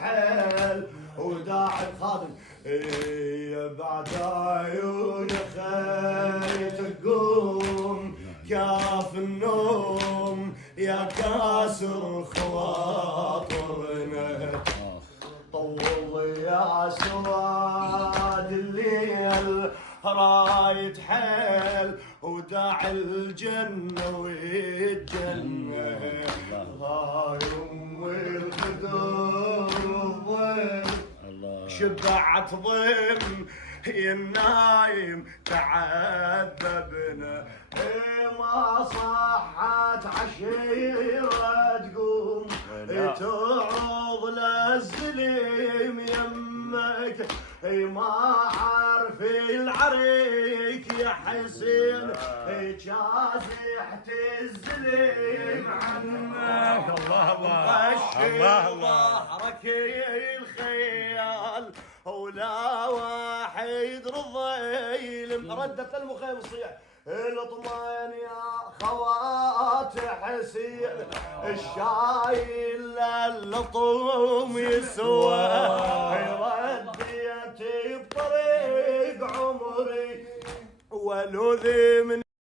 حيل وداعي خادم بعد عيون خير تقوم كاف النوم يا كاسر خواطرنا طول يا سواد الليل رايد حيل وداعي الجنة والجنة هاي أم الخدر الضيم شبعت ضيم النايم تعذبنا ما صحت عشيرة تقوم تعرض للزليم يمك ما عارف العريك يا حسين جازحت الزليم عنك الله الله ظهرك الخيال ولا واحد رضيل ردت المخيم الصيح الاطمان يا خوات حسين الشايل اللطوم يسوى رديتي بطريق عمري ولوذي من